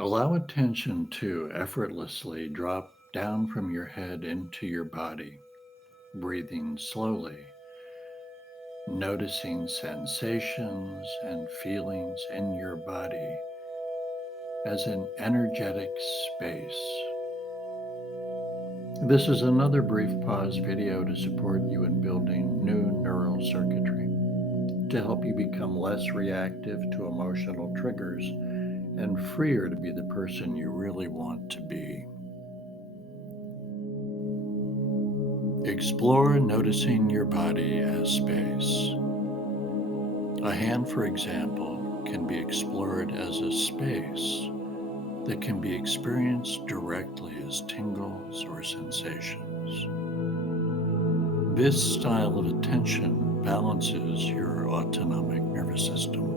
Allow attention to effortlessly drop down from your head into your body, breathing slowly, noticing sensations and feelings in your body as an energetic space. This is another brief pause video to support you in building new neural circuitry to help you become less reactive to emotional triggers and freer to be the person you really want to be. Explore noticing your body as space. A hand, for example, can be explored as a space that can be experienced directly as tingles or sensations. This style of attention balances your autonomic nervous system.